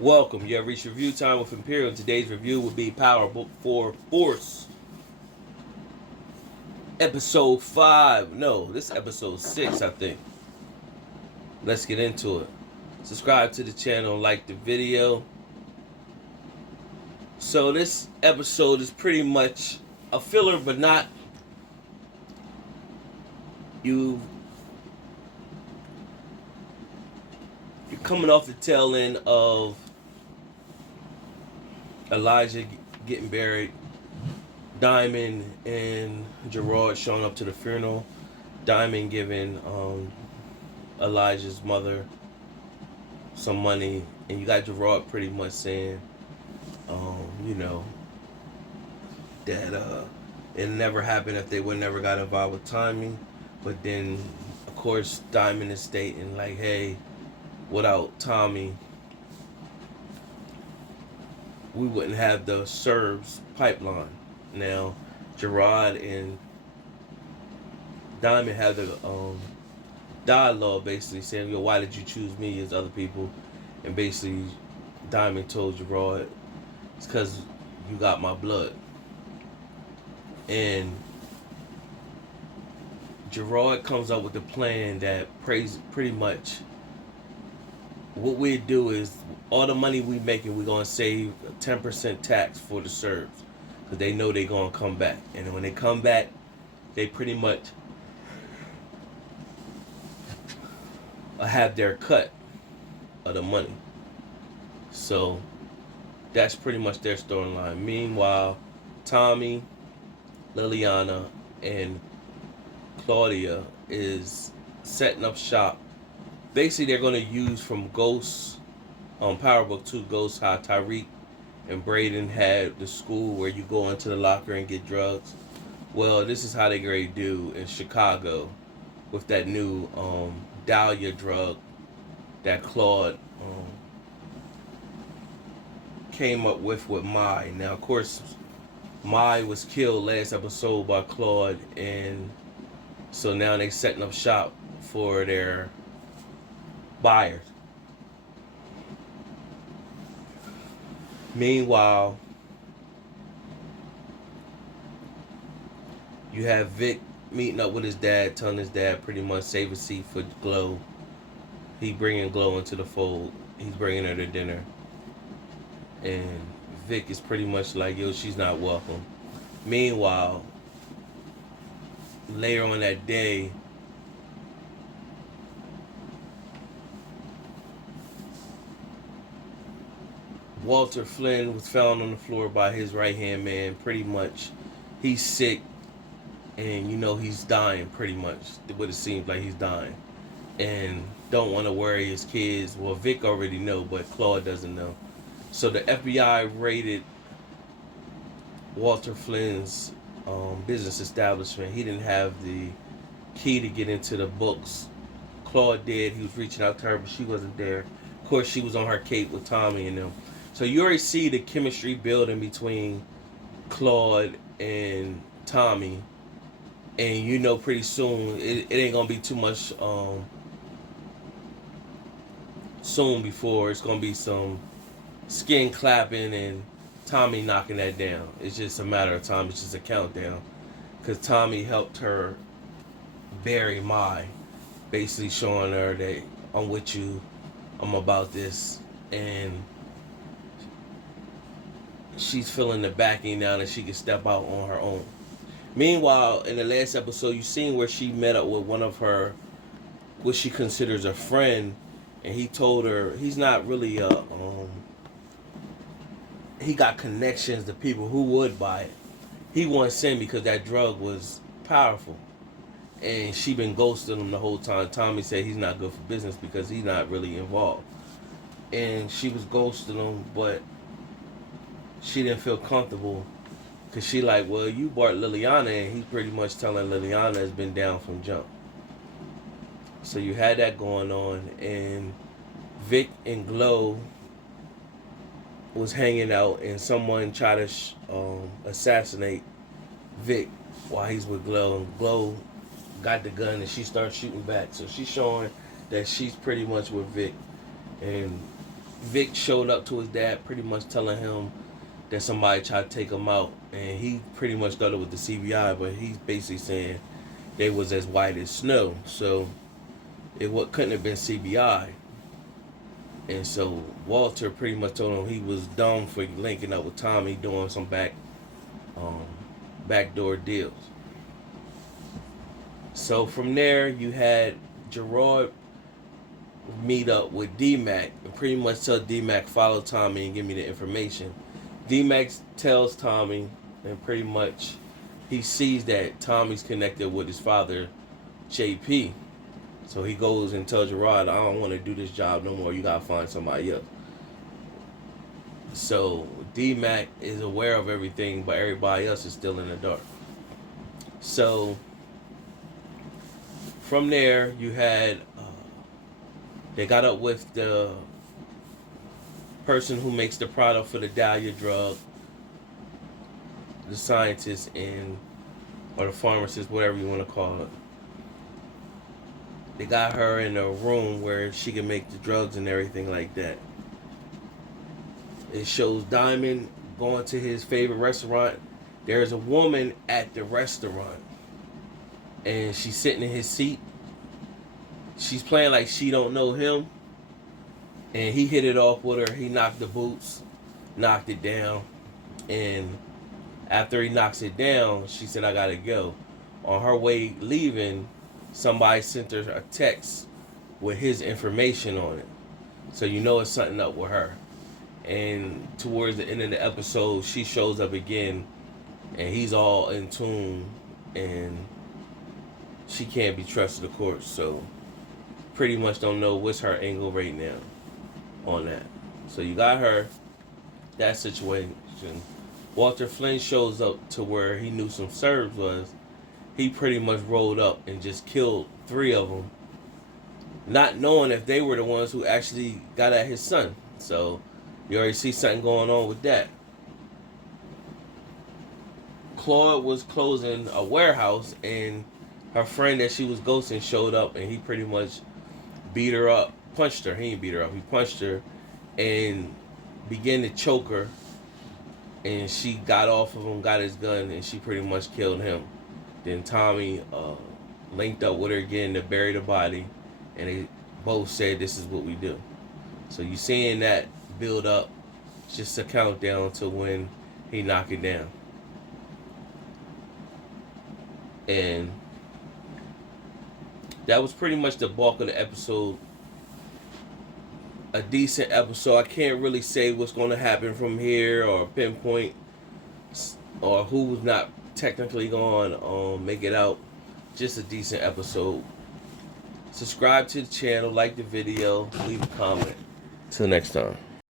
Welcome. You have reached review time with Imperial. Today's review will be Power Book 4 Force. Episode 5. No, this is episode 6, I think. Let's get into it. Subscribe to the channel, like the video. So this episode is pretty much a filler, but not. You're coming off the tail end of Elijah getting buried, Diamond and Gerard showing up to the funeral, Diamond giving Elijah's mother some money, and you got Gerard pretty much saying, that it never happened if they would never got involved with Tommy. But then, of course, Diamond is stating like, hey, without Tommy, we wouldn't have the Serbs pipeline. Now, Gerard and Diamond have the dialogue basically saying, yo, why did you choose me as other people? And basically, Diamond told Gerard, it's because you got my blood. And Gerard comes up with a plan that pretty much what we do is all the money we making, we're going to save a 10% tax for the Serbs. Because they know they're going to come back. And when they come back, they pretty much have their cut of the money. So that's pretty much their storyline. Meanwhile, Tommy, Liliana, and Claudia is setting up shop. Basically, they're going to use from Ghost, Power Book 2, Ghost, how Tyreek and Braden had the school where you go into the locker and get drugs. Well, this is how they're going to do in Chicago with that new Dahlia drug that Claud came up with Mai. Now, of course, Mai was killed last episode by Claude, and so now they're setting up shop for their buyers. Meanwhile, you have Vic meeting up with his dad, telling his dad pretty much save a seat for Glow. He bringing Glow into the fold. He's bringing her to dinner. And Vic is pretty much like, yo, she's not welcome. Meanwhile, later on that day, Walter Flynn was found on the floor by his right-hand man. Pretty much, he's sick, and he's dying pretty much. What it seems like he's dying. And don't want to worry his kids. Well, Vic already know, but Claude doesn't know. So the FBI raided Walter Flynn's business establishment. He didn't have the key to get into the books. Claude did. He was reaching out to her, but she wasn't there. Of course, she was on her cape with Tommy and them. So you already see the chemistry building between Claude and Tommy. And pretty soon, it ain't going to be too much soon before it's going to be some skin clapping and Tommy knocking that down. It's just a matter of time. It's just a countdown. Because Tommy helped her bury Mai. Basically showing her that I'm with you. I'm about this. And she's feeling the backing now that she can step out on her own. Meanwhile, in the last episode, you seen where she met up with one of her, what she considers a friend, and he told her he's not really he got connections to people who would buy it. He wants in because that drug was powerful, and she been ghosting him the whole time. Tommy said he's not good for business because he's not really involved, and she was ghosting him, but she didn't feel comfortable. Because she like, well, you bought Liliana, and he's pretty much telling Liliana has been down from jump. So you had that going on, and Vic and Glow was hanging out, and someone tried to assassinate Vic while he's with Glow, and Glow got the gun, and she starts shooting back. So she's showing that she's pretty much with Vic, and Vic showed up to his dad, pretty much telling him that somebody tried to take him out, and he pretty much thought it was the CBI, but he's basically saying they was as white as snow, so couldn't have been CBI. And so Walter pretty much told him he was dumb for linking up with Tommy, doing some backdoor deals. So from there, you had Gerard meet up with D-Mac and pretty much tell D-Mac follow Tommy and give me the information. D-Mac tells Tommy, and pretty much he sees that Tommy's connected with his father, JP. So he goes and tells Gerard, I don't want to do this job no more. You got to find somebody else. So D-Mac is aware of everything, but everybody else is still in the dark. So from there, you had, they got up with the person who makes the product for the Dahlia drug, the scientist or the pharmacist, whatever you want to call it. They got her in a room where she can make the drugs and everything like that. It shows Diamond going to his favorite restaurant. There's a woman at the restaurant, and she's sitting in his seat. She's playing like she don't know him, and he hit it off with her. He knocked the boots, knocked it down, and after he knocks it down, she said, I gotta go. On her way leaving, somebody sent her a text with his information on it. So you know it's something up with her. And towards the end of the episode, she shows up again, and he's all in tune, and she can't be trusted, of course. So pretty much don't know what's her angle right now on that. So you got her, that situation. Walter Flynn shows up to where he knew some Serbs was. He pretty much rolled up and just killed 3 of them, not knowing if they were the ones who actually got at his son. So you already see something going on with that. Claud was closing a warehouse, and her friend that she was ghosting showed up, and he pretty much beat her up, punched her. He didn't beat her up. He punched her and began to choke her, and she got off of him, got his gun, and she pretty much killed him. Then Tommy linked up with her again to bury the body, and they both said, this is what we do. So you seeing that build up, just a countdown to when he knock it down. And that was pretty much the bulk of the episode. A decent episode. I can't really say what's going to happen from here or pinpoint or who's not technically going to make it out. Just a decent episode. Subscribe to the channel, like the video, leave a comment. Till next time.